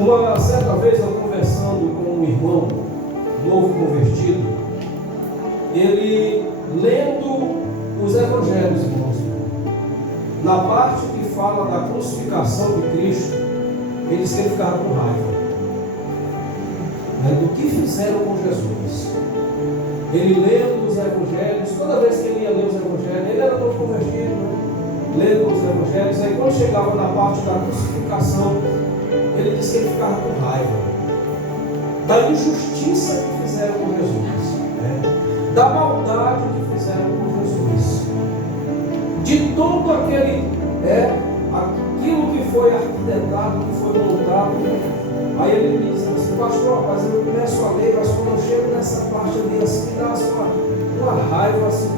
Uma certa vez eu conversando com um irmão novo convertido, ele lendo os evangelhos, irmãos, na parte que fala da crucificação de Cristo, ele disse que ele ficava com raiva, né, do que fizeram com Jesus. Ele lendo os evangelhos, toda vez que ele ia ler os evangelhos, ele era novo convertido, né? Lendo os evangelhos, aí quando chegava na parte da crucificação, ele disse que ele ficava com raiva da injustiça que fizeram com Jesus, né? Da maldade que fizeram com Jesus, de todo aquilo que foi arquitetado, que foi montado. Aí ele me diz assim: pastor, rapaz, eu começo a ler, mas quando eu chego nessa parte ali, assim, me dá uma raiva assim.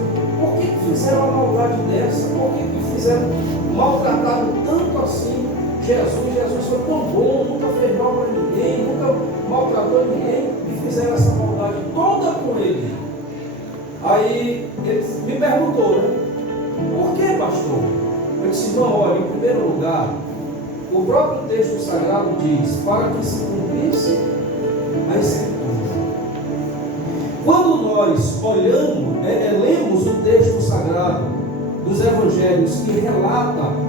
Por que fizeram uma maldade dessa? Por que fizeram, maltrataram tanto assim Jesus foi tão bom, nunca fez mal para ninguém, nunca maltratou ninguém, e fizeram essa maldade toda com ele. Aí ele me perguntou, né? Por que, pastor? Eu disse: não, olha, em primeiro lugar, o próprio texto sagrado diz: para que se cumprisse a Escritura. Quando nós lemos o texto sagrado dos evangelhos que relata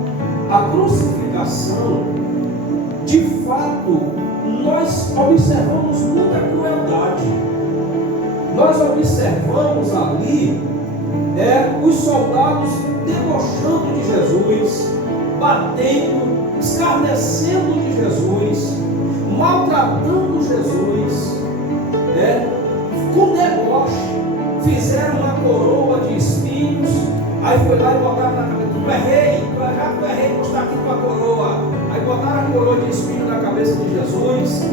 a crucificação, de fato, nós observamos muita crueldade. Nós observamos ali os soldados debochando de Jesus, batendo, escarnecendo de Jesus, maltratando Jesus, com deboche. Fizeram uma coroa de espinhos, aí foi lá e botaram na cabeça: tu é rei, tu é rei, vou estar aqui com a coroa. Aí botaram a coroa de espinho na cabeça de Jesus.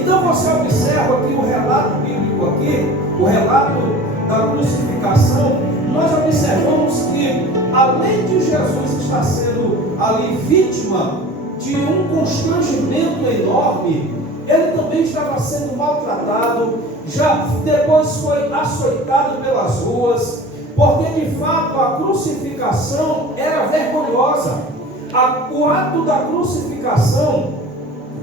Então você observa que o relato bíblico aqui, o relato da crucificação, nós observamos que, além de Jesus estar sendo ali vítima de um constrangimento enorme, ele também estava sendo maltratado, já depois foi açoitado pelas ruas, porque de fato a crucificação era vergonhosa. O ato da crucificação,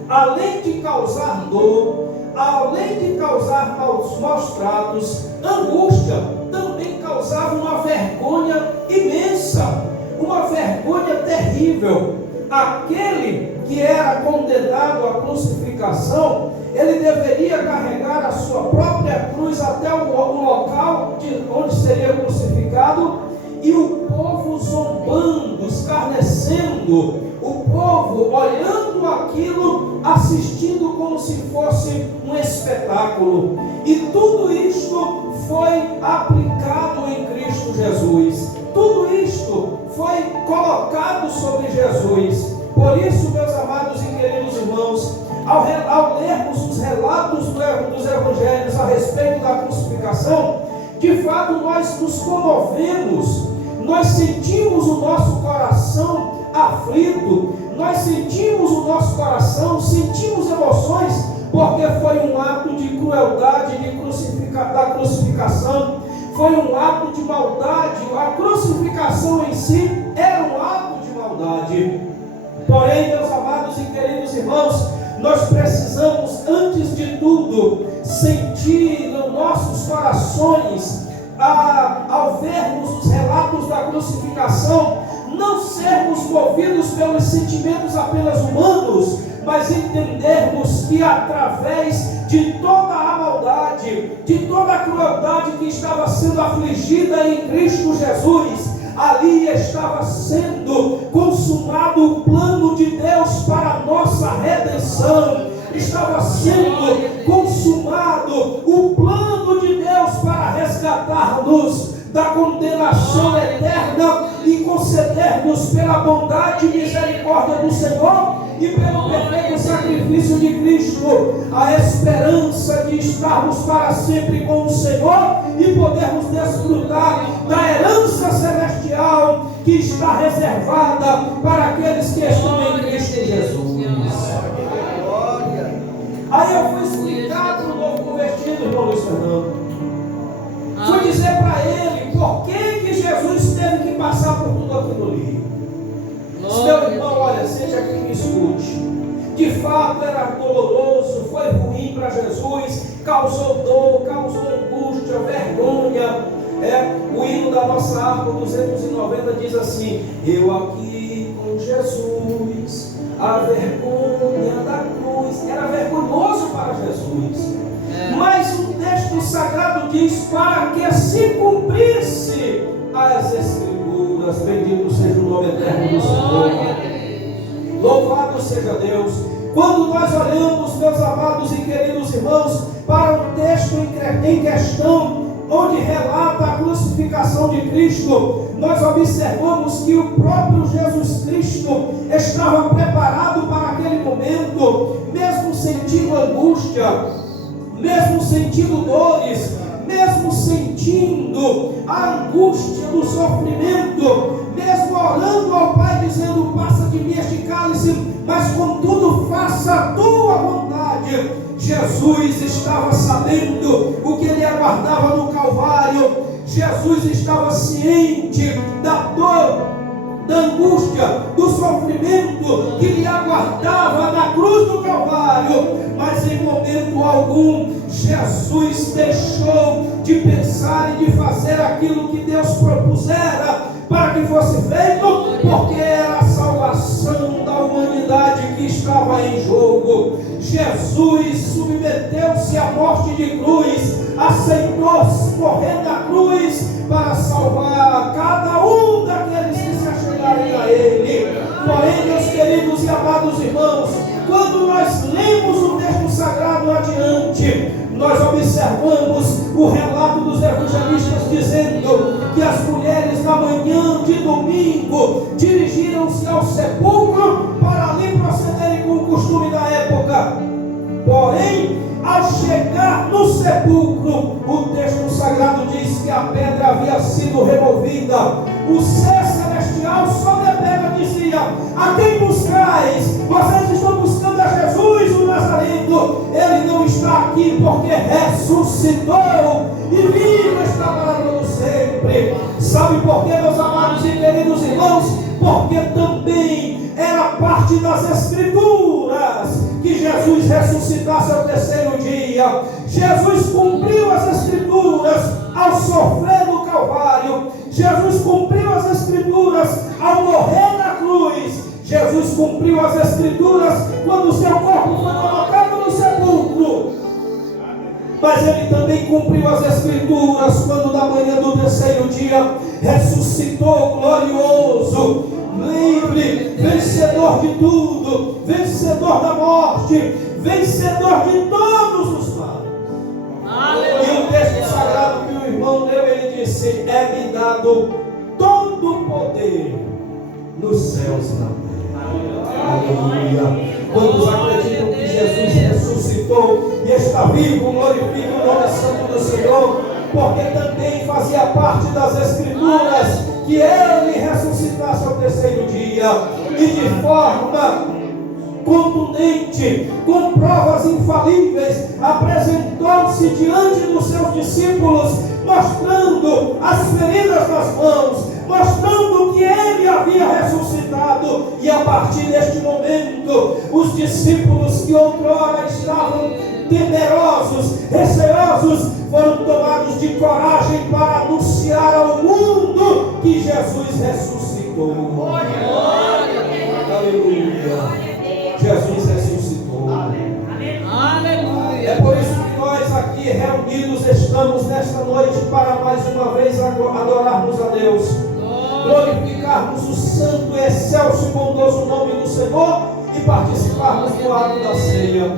além de causar dor, além de causar maus tratos, angústia, também causava uma vergonha imensa, uma vergonha terrível. Aquele que era condenado à crucificação, ele deveria carregar a sua própria cruz até o local onde seria crucificado, e o povo zombando, escarnecendo, o povo olhando aquilo, assistindo como se fosse um espetáculo. E tudo isto foi aplicado em Cristo Jesus. Tudo isto foi colocado sobre Jesus. Por isso, meus amados e queridos irmãos, ao lermos os relatos dos evangelhos a respeito da crucificação, de fato nós nos comovemos, nós sentimos o nosso coração aflito, nós sentimos o nosso coração, sentimos emoções, porque foi um ato de crueldade da crucificação, foi um ato de maldade. A crucificação em si era um ato de maldade. Porém, meus amados e queridos irmãos, nós precisamos, antes de tudo, sentir nos nossos corações, ao vermos os relatos da crucificação, não sermos movidos pelos sentimentos apenas humanos, mas entendermos que através de toda a maldade, de toda a crueldade que estava sendo afligida em Cristo Jesus, ali estava sendo consumado o plano de Deus para a nossa redenção. Estava sendo consumado o plano de Deus para resgatar-nos da condenação eterna e conceder-nos, pela bondade e misericórdia do Senhor e pelo perfeito sacrifício de Cristo, a esperança de estarmos para sempre com o Senhor e podermos desfrutar da herança celestial que está reservada para aqueles que estão em Cristo Jesus. Aí eu fui explicar para o novo convertido, irmão Luiz Fernando. Fui dizer para ele por que Jesus teve que passar por tudo aquilo ali. Meu irmão, olha, seja aqui que me escute. de fato era doloroso, foi ruim para Jesus, causou dor, causou angústia, vergonha. O hino da nossa harpa 290 diz assim: eu aqui com Jesus, a vergonha da cruz. Era vergonhoso para Jesus. Mas o texto sagrado diz: para que se cumprisse as Escrituras. Bendito seja o nome eterno do Senhor. Louvado seja Deus. Quando nós olhamos, meus amados e queridos irmãos, para o texto em questão, onde relata a crucificação de Cristo, nós observamos que o próprio Jesus Cristo estava preparado para aquele momento, mesmo sentindo angústia, mesmo sentindo dores, mesmo sentindo a angústia do sofrimento, mesmo orando ao Pai dizendo: passa de mim este cálice, mas contudo faça a tua vontade. Jesus estava sabendo o que ele aguardava no Calvário. Jesus estava ciente da dor, da angústia, do sofrimento que lhe aguardava na cruz do Calvário. Mas em momento algum Jesus deixou de pensar e de fazer aquilo que Deus propusera para que fosse feito, porque era a salvação da humanidade que estava em jogo. Jesus submeteu-se à morte de cruz, aceitou morrer na cruz para salvar cada um daqueles que se achegarem a Ele. Porém, meus queridos e amados irmãos, quando nós lemos o texto sagrado adiante, nós observamos o relato dos evangelistas dizendo que as mulheres na manhã de domingo dirigiram-se ao sepulcro para ali procederem com o costume da época. Porém, ao chegar no sepulcro, o texto sagrado diz que a pedra havia sido removida. O ser celestial sobre a pedra dizia: a quem buscais? Vocês estão buscando a Jesus o Nazareno. Ele não está aqui, porque ressuscitou e vivo está para todo sempre. Sabe por quê, meus amados e queridos irmãos? Porque também era parte das Escrituras que Jesus ressuscitasse ao terceiro dia. Jesus cumpriu as Escrituras ao sofrer no Calvário. Jesus cumpriu as Escrituras ao morrer na cruz. Jesus cumpriu as Escrituras quando o seu corpo foi colocado no sepulcro. Mas ele também cumpriu as Escrituras quando da manhã do terceiro dia ressuscitou glorioso, livre, vencedor de tudo, vencedor da morte, vencedor de todos os males. E o texto sagrado que o irmão leu, ele disse: é-me dado todo o poder nos céus e na terra. Aleluia. Quantos acreditam que Jesus ressuscitou e está vivo? Glorifique o nome santo do Senhor, porque também fazia parte das Escrituras que ele ressuscitasse ao terceiro dia, e de forma contundente, com provas infalíveis, apresentou-se diante dos seus discípulos, mostrando as feridas nas mãos, mostrando que ele havia ressuscitado. E a partir deste momento, os discípulos que outrora estavam temerosos, receosos, foram tomados de coragem para anunciar ao mundo que Jesus ressuscitou. Aleluia. Jesus ressuscitou. Aleluia. É por isso que nós aqui reunidos estamos nesta noite para mais uma vez adorarmos a Deus, glorificarmos o santo, excelso e bondoso nome do Senhor e participarmos do ato da ceia.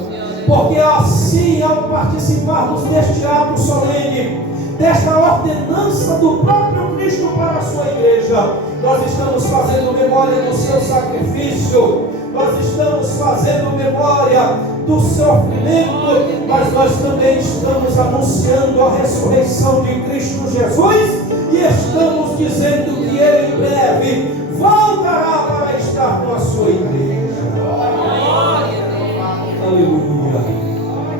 Porque assim, ao participarmos deste ato solene, desta ordenança do próprio Cristo para a sua igreja, nós estamos fazendo memória do seu sacrifício, nós estamos fazendo memória do sofrimento, mas nós também estamos anunciando a ressurreição de Cristo Jesus e estamos dizendo que Ele em breve voltará para estar com a sua igreja. Aleluia.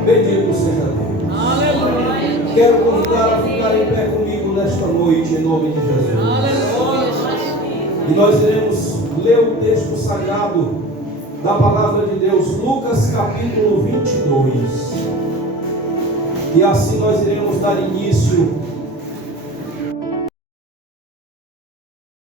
Bendito seja Deus. Aleluia. Quero convidar a ficar em pé comigo nesta noite, em nome de Jesus. Aleluia. E nós iremos ler o texto sagrado da palavra de Deus, Lucas capítulo 22. E assim nós iremos dar início